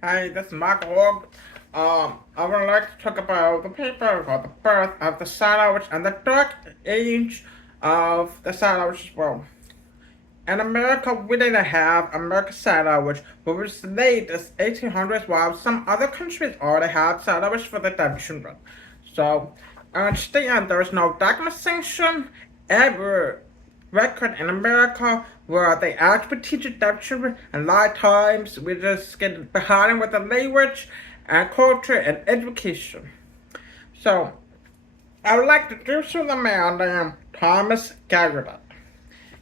Hi, this is Michael Hogge. I would like to talk about the paper about the birth of the sandwich and the dark age of the sandwich as well. In America, we didn't have American sandwich, but it was late as 1800s, while some other countries already had sandwich for the deaf children. So, I understand there is no documentation ever record in America where they actually teach deaf children, and a lot of times we just get behind with the language and culture and education. So, I would like to introduce you to the man named Thomas Garrett.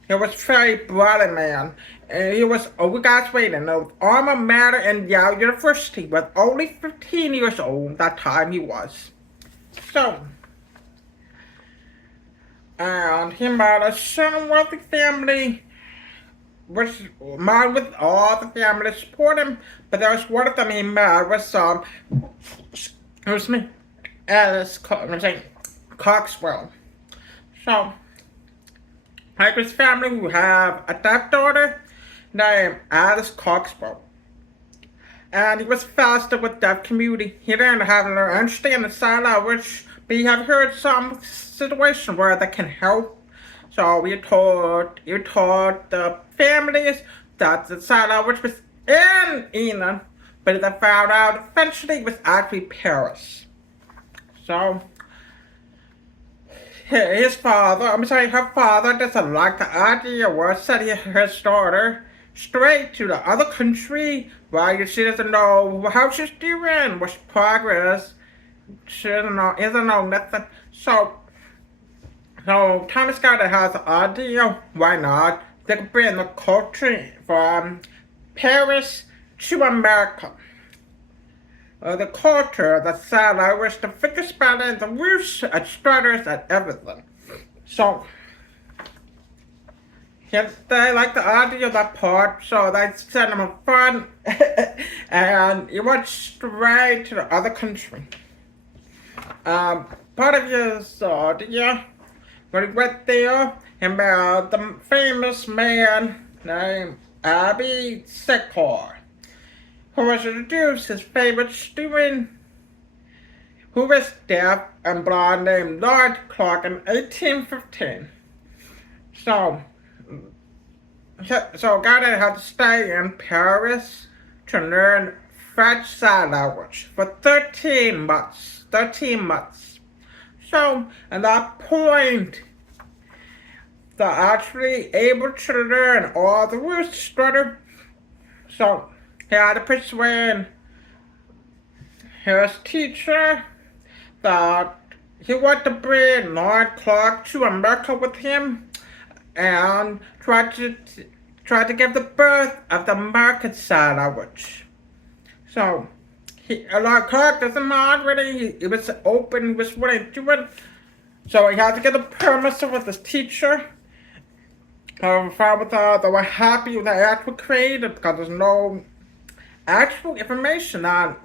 He was very brilliant man, and he was graduating of Alma Mater in Yale University, but only 15 years old that time he was. So, and he married a certain wealthy family, which married with all the family support him, but there was one of them he married was excuse me, Alice Coxwell. So, like his family who have a deaf daughter named Alice Coxwell. And he was faster with deaf community. He didn't have to understand the sign language, but he have heard some situation where they can help. So we taught the families that the sign language was in England, but they found out eventually it was actually Paris. So her father doesn't like the idea of sending his daughter straight to the other country while she doesn't know how she's doing, what's progress. She doesn't know nothing. So Thomas Scott has an idea, why not? They could bring the culture from Paris to America. The culture, the sign language, the figure spelling, the roots, and strutters, and everything. So, yes, they like the idea of that part, so they sent him a fun, and he went straight to the other country. Part of his idea, when he went there, he met the famous man named Abby Sekar, who was introduced his favorite student, who was deaf and blind, named Lord Clark in 1815. So, Garnet had to stay in Paris to learn French sign language for 13 months. 13 months. So, at that point, they're actually able to learn all the words stutter. So, he had to persuade his teacher that he wanted to bring Lord Clark to America with him and try to give the birth of the American sign language. So, Lord Clark doesn't mind really. He was open, he was willing to do it. So he had to get a permission with his teacher. Found with they were happy with the actual created because there's no actual information on.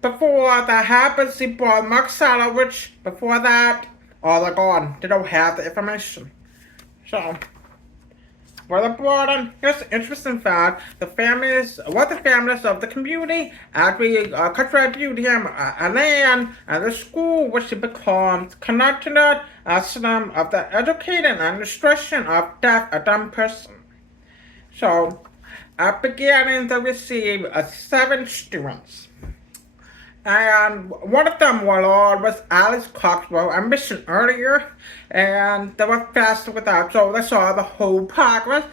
Before that happens, he brought Mark Sala, which before that, they're gone. They don't have the information. So, where they brought in, here's an interesting fact. The families of the community actually contribute him a land and the school which he becomes connected as them of the educated and instruction of deaf a dumb person. So, at beginning they receive 7 students. And one of them was Alice Coxwell. I mentioned earlier, and they were faster with that, so they saw the whole progress.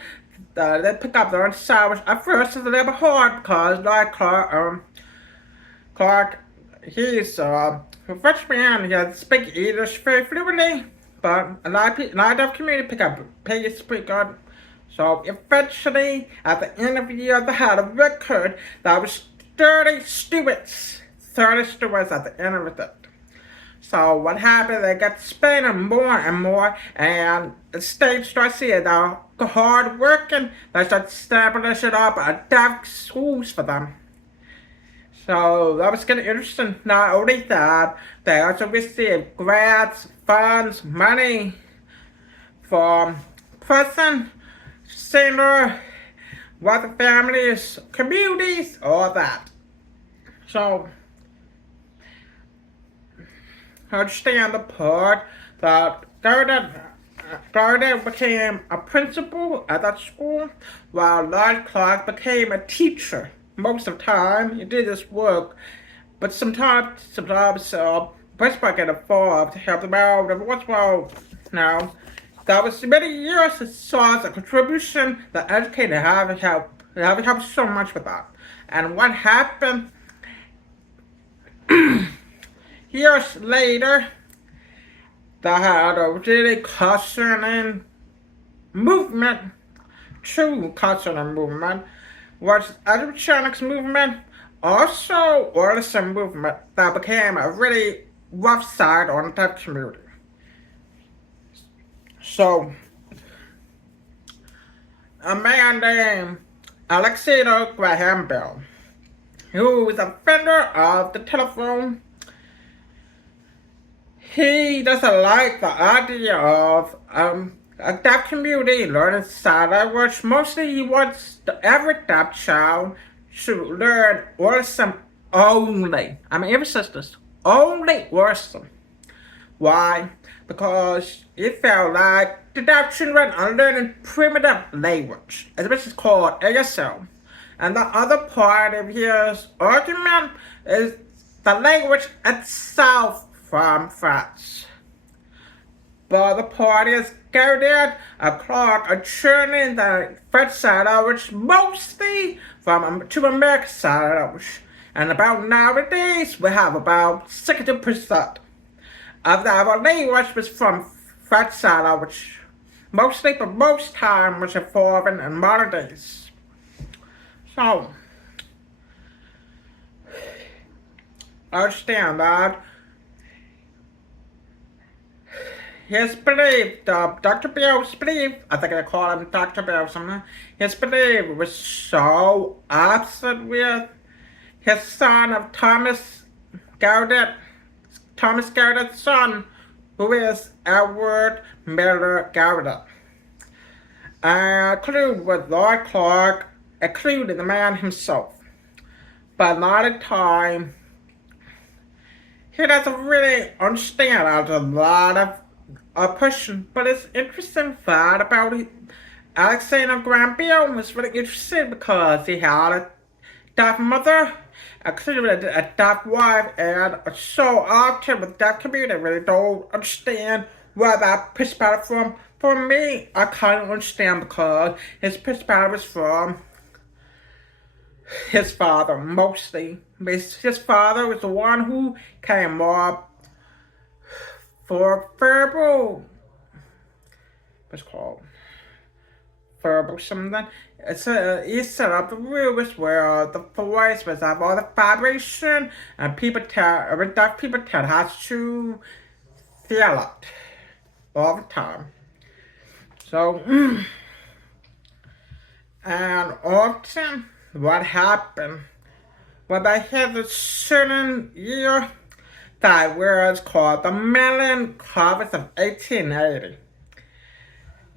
They picked up their own sandwich. At first, it's a little bit hard because, like Clark, he's a French man. He has speak English very fluently, but a lot of community pick up pace pretty good. So eventually, at the end of the year, they had a record that was 30 students. 30 students at the end of it. So what happened, they got spending more and more, and the state starts seeing the hard working, they start establishing up a deaf schools for them. So that was getting interesting. Not only that, they also received grants, funds, money from prison, singer, what the families, communities, all that. So, I understand the part that Gardner became a principal at that school, while Lord Clark became a teacher. Most of the time, he did this work, but sometimes, principal get involved to help them out. Every once in a while, now, that was many years it saw as a contribution that educators haven't helped so much with that. And what happened years later, they had a really concerning movement, true concerning movement, was eugenics movement, also autism movement that became a really rough side on the deaf community. So, a man named Alexander Graham Bell, who was a vendor of the telephone, he doesn't like the idea of a deaf community learning sign language. Mostly he wants every deaf child to learn autism only. Every sisters, only autism. Why? Because he felt like the deaf children are learning primitive language, which is called ASL. And the other part of his argument is the language itself from France. But the parties carried a Clark are churning the French side language mostly to American side language. And about nowadays we have about 60% of our language was from French side language. Mostly, but most time was evolving in modern days. So, I understand that his belief, Dr. Bell's belief, I think I call him Dr. Bell something, his belief was so absent with his son of Thomas Gaudet, Gaudet son, who is Edward Miller Gaudet. Included with Lord Clark, including the man himself. But a lot of time, he doesn't really understand a lot of a person. But it's interesting fact about it. Alexander Graham Bell was really interesting because he had a deaf mother, a deaf wife, and so often with the deaf community, I really don't understand where that perspective from. For me, I kind of understand because his perspective is from his father, mostly. His father was the one who came up for verbal, what's it called? Verbal something. He set up the rules where the voice was have all the vibration and deaf people has to feel it all the time. So, and often what happened when they had a certain year that was called the Melon Harvest of 1880.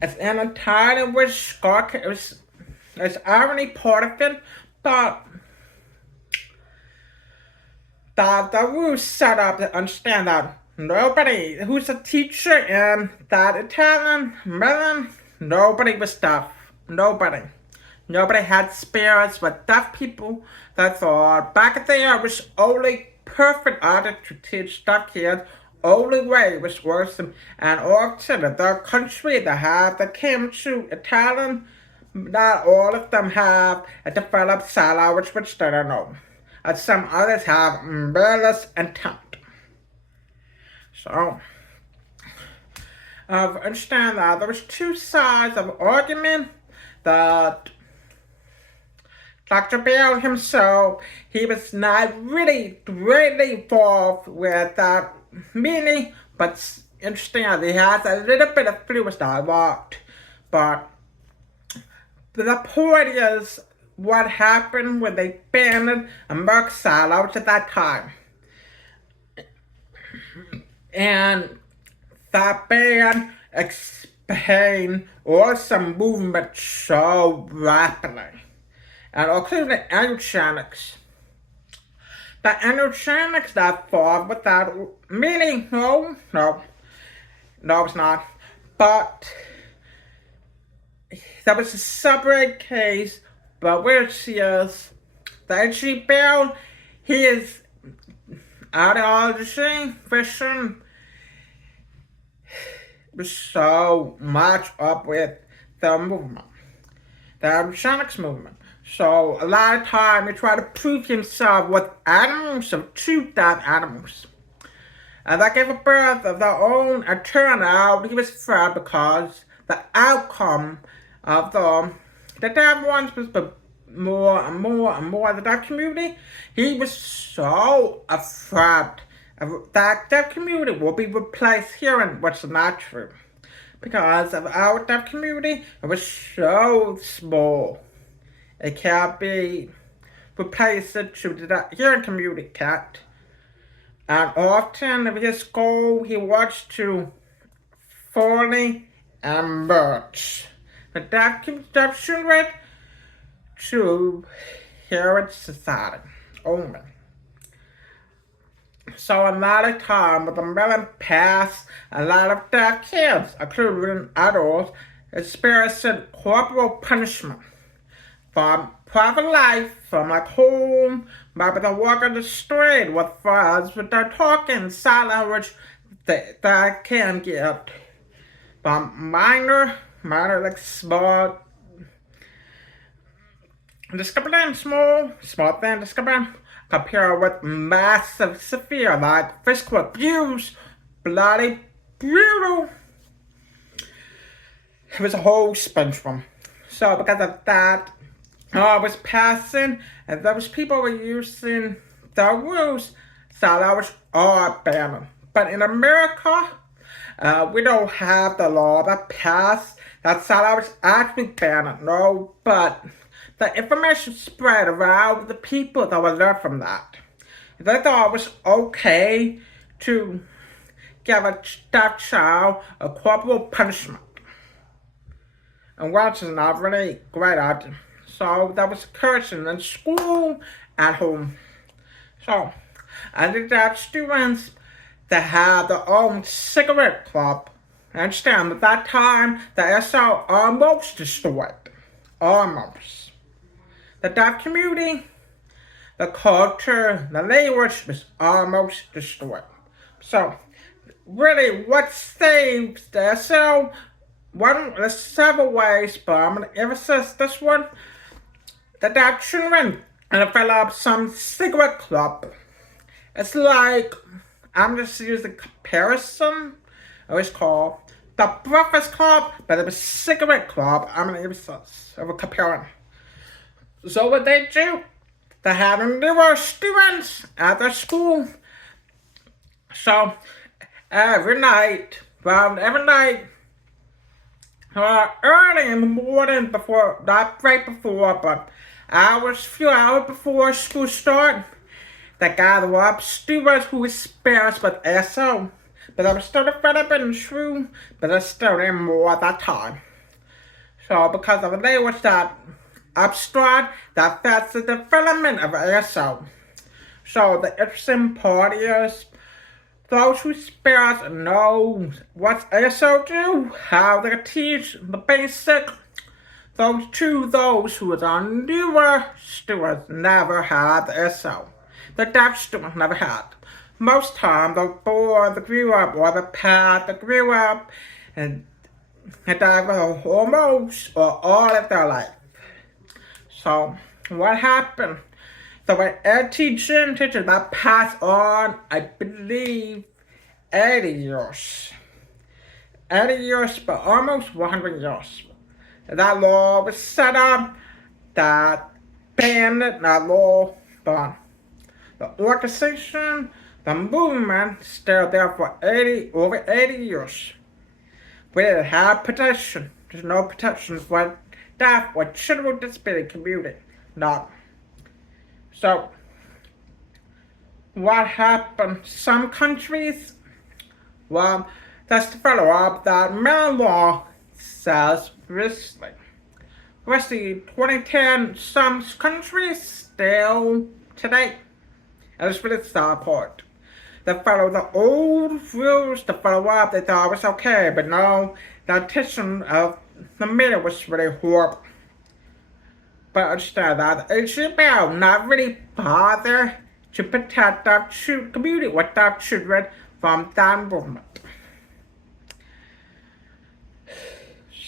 It's in a time in which Scott is already part of it, but the rules set up to understand that nobody who's a teacher in that Italian melon, nobody was deaf. Nobody. Nobody had spirits with deaf people that thought back there was only perfect art to teach deaf kids. Only way was worse and often the country that came to Italian, not all of them have a developed sign language which they don't know. And some others have malicious intent. So, I understand that there was two sides of argument that Dr. Bell himself, he was not really greatly involved with that meaning, but understand he has a little bit of fluid dialogue. But the point is what happened when they banned American Sign Language at that time. And that ban explained awesome movement so rapidly. and including the animatronics. The animatronics that fall without meaning, no, it's not. But that was a separate case, but where she is, the entry bell, he is ideology, vision, was so much up with the movement, the animatronics movement. So a lot of time he tried to prove himself with animals, of true dead animals. And that gave a birth of their own, and turned out he was afraid because the outcome of the deaf ones was more and more and more of the deaf community. He was so afraid that deaf community will be replaced hearing, which is not true. Because of our deaf community, it was so small. It can't be replaced to the hearing community can't. And often of his goal, he wants to fully emerge the deaf children to hearing society only. So a lot of time with the million past, a lot of deaf kids, including adults, experiencing corporal punishment from private life, from like home, maybe they walk on the street with friends, but they're talking sign language that can get from minor like small discipline, small thing discipline, compared with massive, severe, like physical abuse, bloody, brutal. It was a whole spectrum. So because of that, I was passing, and those people were using the rules, so that was all banned. But in America, we don't have the law that passed that said was actually banned. No, but the information spread around the people that were learned from that. They thought it was okay to give a deaf child a corporal punishment, and which is not really great idea. So that was encouraging in school and home. So, and the deaf students that had their own cigarette club. I understand at that time the ASL almost destroyed. Almost. The deaf community, the culture, the language was almost destroyed. So, really, what saves the ASL? There's several ways, but I'm going to emphasize this one. The deaf children developed some cigarette club. It's like, I'm just using comparison. It was called the Breakfast Club, but it was cigarette club. I'm going to emphasize over comparing. So what they do, they had newer students at their school. So every night, early in the morning before, not right before, but few hours before school start, they gather up students who experienced with ASL, but they were still developing true, but they're still in more at that time. So because of the language that abstract, that affects the development of ASL. So the interesting part is, those who experience know what ASL do, how they teach the basic. Those who are newer students never had the ASL. The deaf students never had. Most time, the boy that grew up, or the pet that grew up, and died with almost or all of their life. So, what happened? So when teachers that passed on, I believe, 80 years. 80 years, but almost 100 years. That law was set up that banned that law, but the organization, the movement, still there for over 80 years. We didn't have protection. There's no protection for deaf or children with disability community. No. So, what happened? Some countries, well, that's the follow-up that Maryland law says recently. especially 2010, some countries still today, especially the star part, that follow the old rules to follow up, they thought it was okay, but no, the attention of the media was really horrible. But instead that HBO not really bother to protect the community with the children from that movement.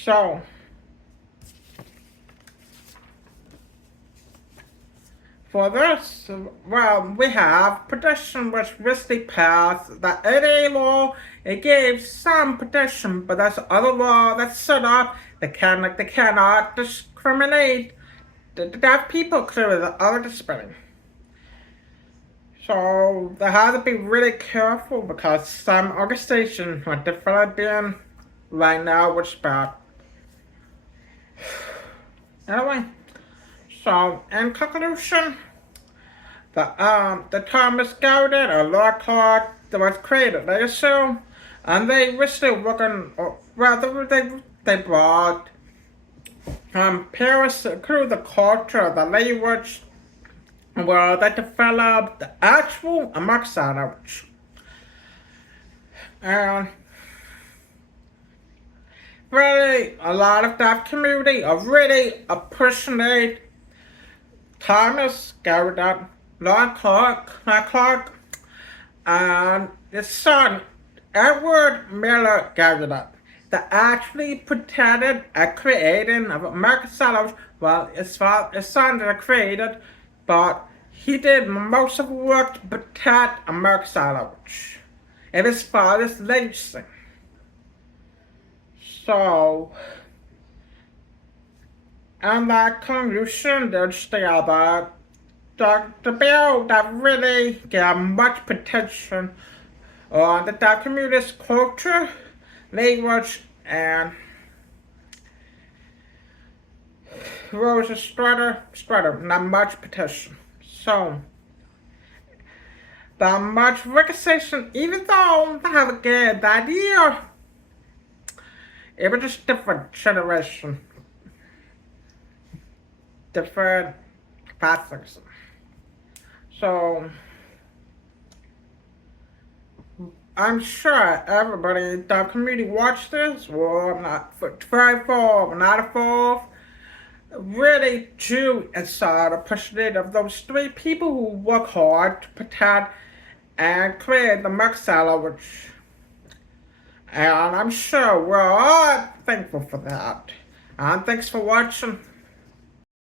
So, for this, well, we have protection which recently passed the ADA law. It gave some protection, but there's other law that's set up. They cannot discriminate the deaf people clearly the other disability. So they have to be really careful because some organizations are developing right now, which is bad. Anyway, so in conclusion, the term is scouted or law card that was created, they assume, and they were still working, or rather they brought Paris through the culture, the language, where they developed the actual American language. And really, a lot of that community really appreciate Thomas Garrett, Lord Clark, and his son, Edward Miller Garrett, that actually protected and created of American language. Well, his son that created, but he did most of the work to protect American language. And his father's legacy. So, and that conclusion, there's the bill that really gave much protection on the communist culture, language, and Rosa Strutter, not much protection. So, the much recognition, even though they have a good idea, it was just different generation, different paths. So, I'm sure everybody in the community watched this, or not, not involved, really do inside appreciate of those three people who work hard to protect and create the American language. And I'm sure we're all thankful for that. And thanks for watching.